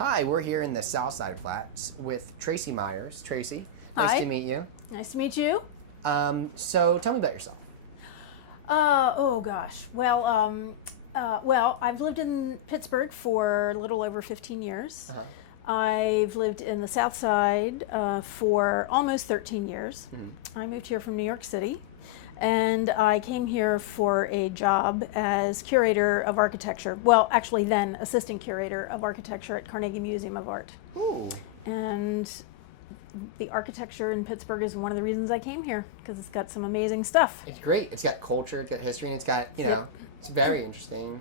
Hi, we're here in the South Side Flats with Tracy Myers. Tracy, nice Hi. to meet you. Nice to meet you. So tell me about yourself. Oh gosh. Well, I've lived in Pittsburgh for a little over 15 years. Uh-huh. I've lived in the South Side for almost 13 years. Mm-hmm. I moved here from New York City, and I came here for a job as curator of architecture. Well, actually then assistant curator of architecture at Carnegie Museum of Art. Ooh. And the architecture in Pittsburgh is one of the reasons I came here, because it's got some amazing stuff. It's great. It's got culture, it's got history, and it's got, Yep. it's very interesting.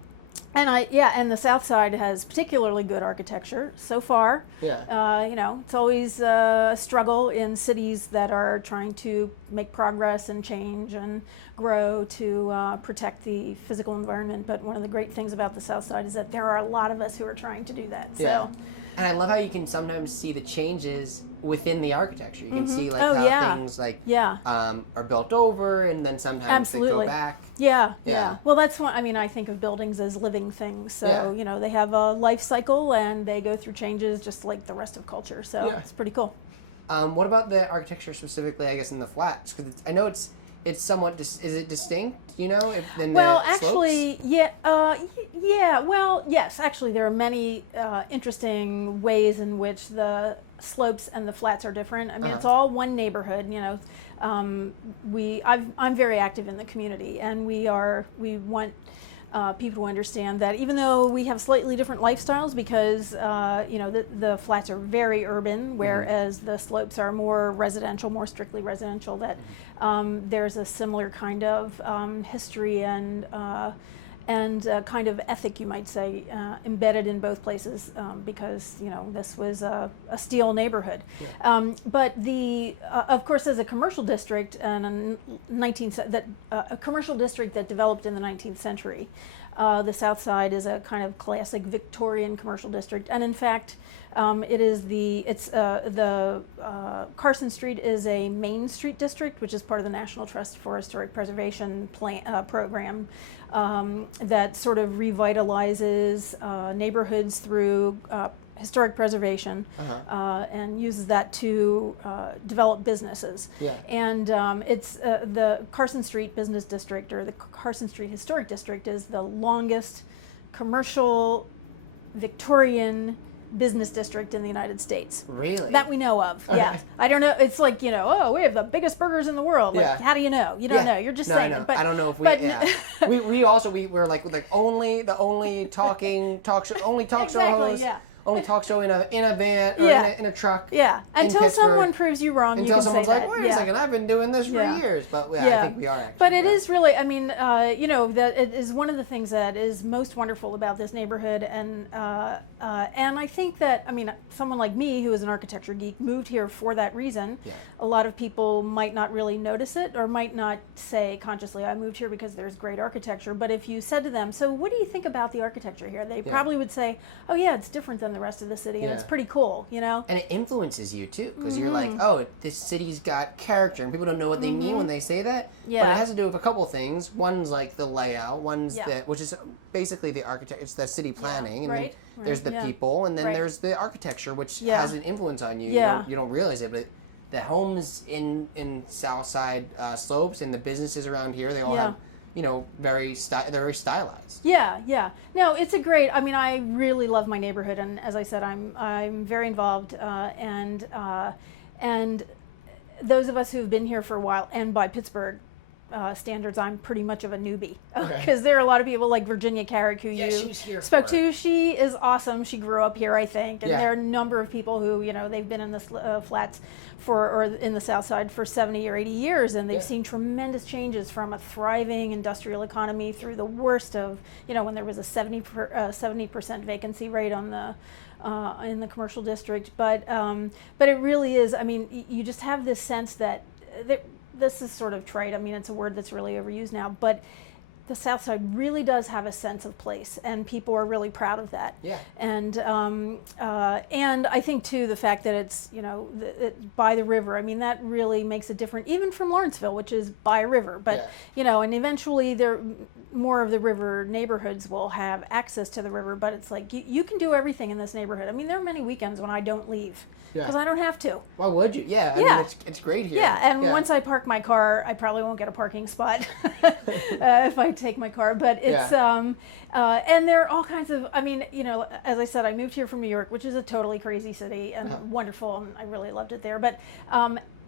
And the South Side has particularly good architecture so far. Yeah. It's always a struggle in cities that are trying to make progress and change and grow to protect the physical environment. But one of the great things about the South Side is that there are a lot of us who are trying to do that. Yeah. So. And I love how you can sometimes see the changes within the architecture. You can see like Oh, how yeah. things like Yeah. Are built over, and then sometimes Absolutely. they go back. Yeah. Yeah. Well, that's one. I mean, I think of buildings as living things. So Yeah. they have a life cycle and they go through changes just like the rest of culture. So Yeah. it's pretty cool. What about the architecture specifically? I guess in the flats, because I know it's somewhat. Is it distinct? Well, actually, yeah. Well, yes. Actually, there are many interesting ways in which the slopes and the flats are different. I mean, it's all one neighborhood. I'm very active in the community, and we want people to understand that even though we have slightly different lifestyles, because the flats are very urban, whereas the slopes are more residential, more strictly residential, that there's a similar kind of history and kind of ethic, you might say, embedded in both places, because this was a steel neighborhood. Yeah. But of course, as a commercial district and a commercial district that developed in the 19th century, the South Side is a kind of classic Victorian commercial district, and in fact, the Carson Street is a Main Street district, which is part of the National Trust for Historic Preservation program that sort of revitalizes neighborhoods through historic preservation and uses that to develop businesses. Yeah. And it's the Carson Street Business District, or the Carson Street Historic District, is the longest commercial Victorian business district in the United States. Really? That we know of. Okay. Yeah. I don't know. It's like, we have the biggest burgers in the world. Like, Yeah. how do you know? You don't know. You're just saying I know. it. But I don't know if we. but- Yeah. we were like only talk show Exactly, host. yeah. Only talk show in a van or Yeah. in a truck. Yeah. in Until Pittsburgh. someone proves you wrong, you Until can someone's say like, that. wait a second, I've been doing this for Yeah. years. But I think we are actually. But it yeah. is really, I mean, that it is one of the things that is most wonderful about this neighborhood. And I think that, I mean, someone like me, who is an architecture geek, moved here for that reason. Yeah. A lot of people might not really notice it, or might not say consciously, I moved here because there's great architecture. But if you said to them, so what do you think about the architecture here? They probably would say, oh yeah, it's different than the rest of the city, and it's Yeah. pretty cool, And it influences you too, because you're like, oh, this city's got character, and people don't know what they mean when they say that. Yeah. But it has to do with a couple things. One's like the layout. One's Yeah. which is basically the architect. It's the city planning, and Right, then there's the yeah. people, and then Right. there's the architecture, which Yeah. has an influence on you. Yeah. You don't realize it, but the homes in South Side slopes and the businesses around here, they all Yeah. have, they're very stylized. Yeah. No, it's a great. I mean, I really love my neighborhood, and as I said, I'm very involved, and those of us who have been here for a while, and by Pittsburgh standards, I'm pretty much of a newbie, because there are a lot of people like Virginia Carrick, who you she's here spoke for it. to. She is awesome. She grew up here, I think, and Yeah. there are a number of people who they've been in the flats or in the South Side for 70 or 80 years, and they've Yeah. seen tremendous changes from a thriving industrial economy through the worst of when there was a 70% vacancy rate on the in the commercial district, but it really is. I mean, you just have this sense that this is sort of trite. I mean, it's a word that's really overused now, but the South Side really does have a sense of place, and people are really proud of that. Yeah. And I think too the fact that it's by the river. I mean, that really makes it different, even from Lawrenceville, which is by a river. But and eventually more of the river neighborhoods will have access to the river. But it's like you can do everything in this neighborhood. I mean, there are many weekends when I don't leave because I don't have to. Why would you? Yeah. I mean, it's great here. Yeah, and once I park my car, I probably won't get a parking spot if I take my car. But it's and there are all kinds of. I mean, as I said, I moved here from New York, which is a totally crazy city and wonderful, and I really loved it there. But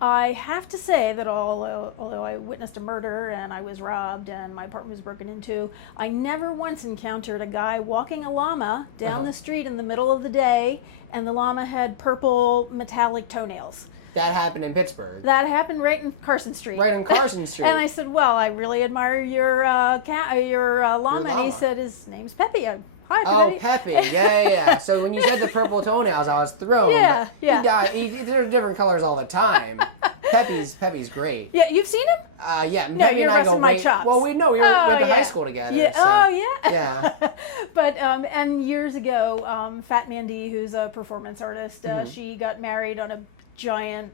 I have to say that although I witnessed a murder and I was robbed and my apartment was broken into, I never once encountered a guy walking a llama down the street in the middle of the day, and the llama had purple metallic toenails. That happened in Pittsburgh. That happened right in Carson Street. Right in Carson Street. And I said, well, I really admire your llama. And he said, his name's Peppy. Hi, Peppy. Oh, Peppy. Yeah. So when you said the purple toenails, I was thrown. Yeah. They're different colors all the time. Peppy's great. Yeah, you've seen him? Yeah. No, you're resting my chops. Well, we went to high school together. Yeah. So. Oh, yeah. Yeah. But and years ago, Fat Mandy, who's a performance artist, she got married on a giant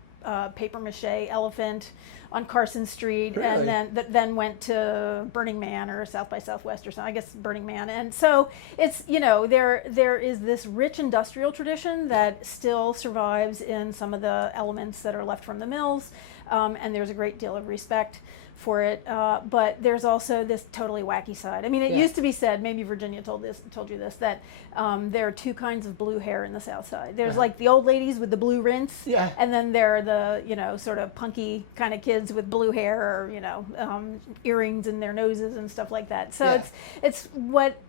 paper mache elephant on Carson Street, really? And then went to Burning Man or South by Southwest or something. I guess Burning Man. And so it's there is this rich industrial tradition that still survives in some of the elements that are left from the mills, and there's a great deal of respect for it, but there's also this totally wacky side. I mean, it used to be said, maybe Virginia told you this, that there are two kinds of blue hair in the South Side. There's like the old ladies with the blue rinse, and then there are the sort of punky kind of kids with blue hair or earrings in their noses and stuff like that. So it's what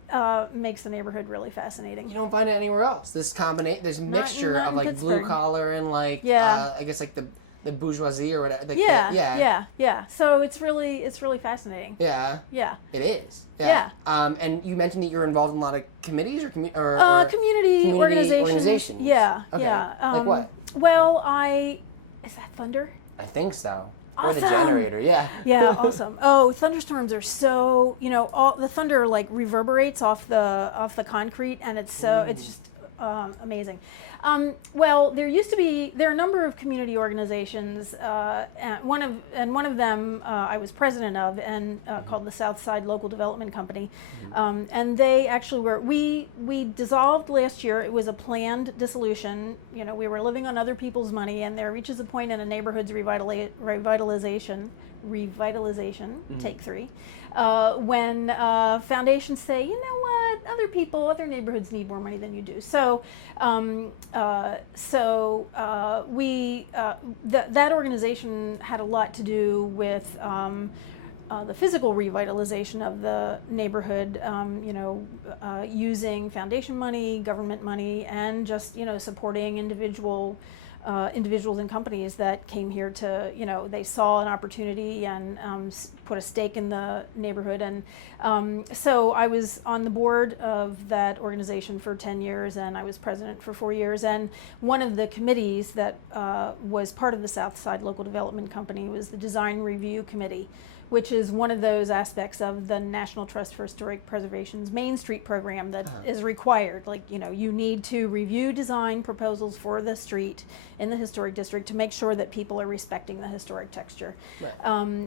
makes the neighborhood really fascinating. You don't find it anywhere else. This mixture not of like Pittsburgh. blue collar and like I guess like the bourgeoisie or whatever. Yeah. So it's really fascinating. Yeah. Yeah. It is. Yeah. And you mentioned that you're involved in a lot of committees or community organizations. Yeah. Okay. Yeah. Like what? Well, is that thunder? I think so. Awesome. Or the generator, yeah. Yeah, awesome. Oh, thunderstorms are so, all the thunder like reverberates off the concrete, and it's just amazing. Well, there are a number of community organizations, and one of them I was president of, and called the Southside Local Development Company, and they actually we dissolved last year. It was a planned dissolution. We were living on other people's money, and there reaches a point in a neighborhood's revitalization, take three, when foundations say, you know what, other neighborhoods need more money than you do. So, that organization had a lot to do with the physical revitalization of the neighborhood, using foundation money, government money, and just supporting individuals and companies that came here to, they saw an opportunity and put a stake in the neighborhood. And so I was on the board of that organization for 10 years, and I was president for 4 years. And one of the committees that was part of the Southside Local Development Company was the Design Review Committee, which is one of those aspects of the National Trust for Historic Preservation's Main Street program that is required. Like, you need to review design proposals for the street in the historic district to make sure that people are respecting the historic texture. Right.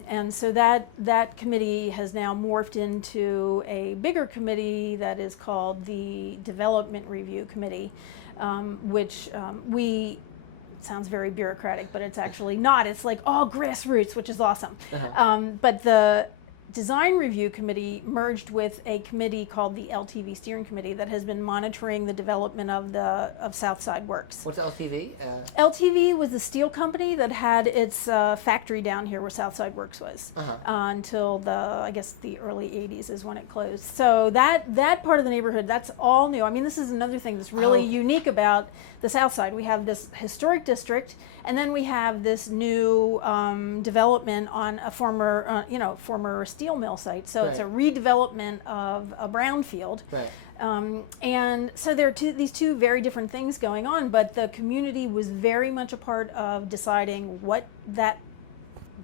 And so that committee has now morphed into a bigger committee that is called the Development Review Committee, which sounds very bureaucratic, but it's actually not. It's like all grassroots, which is awesome. But the Design Review Committee merged with a committee called the LTV Steering Committee that has been monitoring the development of Southside Works. What's LTV? LTV was the steel company that had its factory down here where Southside Works was until the early 80s is when it closed. So that part of the neighborhood, that's all new. I mean, this is another thing that's really unique about the South Side. We have this historic district, and then we have this new development on a former steel mill site. So it's a redevelopment of a brownfield. Right. And so there are these two very different things going on, but the community was very much a part of deciding what that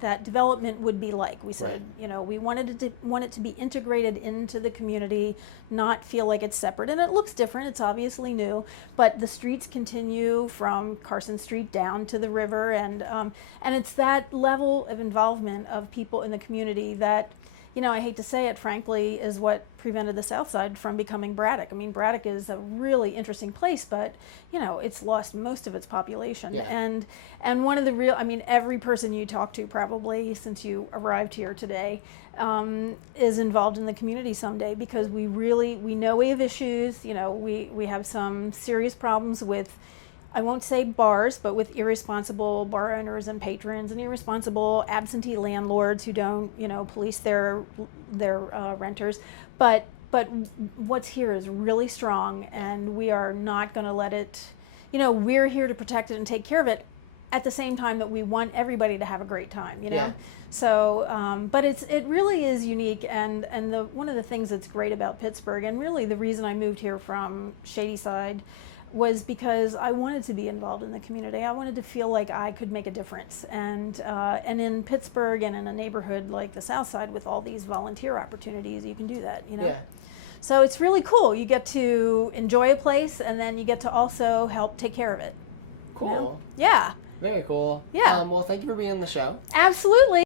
that development would be like. We said, Right. you know, we want it to be integrated into the community, not feel like it's separate. And it looks different. It's obviously new, but the streets continue from Carson Street down to the river, and it's that level of involvement of people in the community that, you know, I hate to say it, frankly, is what prevented the South Side from becoming Braddock. I mean, Braddock is a really interesting place, but, you know, it's lost most of its population. Yeah. And one of the real, I mean, every person you talk to probably since you arrived here today is involved in the community someday, because we know we have issues. You know, we have some serious problems with, I won't say bars, but with irresponsible bar owners and patrons, and irresponsible absentee landlords who don't, you know, police their renters. But what's here is really strong, and we are not going to let it. You know, we're here to protect it and take care of it, at the same time that we want everybody to have a great time. You know, Yeah. So but it really is unique, and one of the things that's great about Pittsburgh, and really the reason I moved here from Shadyside, was because I wanted to be involved in the community. I wanted to feel like I could make a difference, and in Pittsburgh and in a neighborhood like the South Side with all these volunteer opportunities, you can do that. You know, Yeah. so it's really cool. You get to enjoy a place, and then you get to also help take care of it. Cool. You know? Yeah. Very cool. Yeah. Well, thank you for being on the show. Absolutely.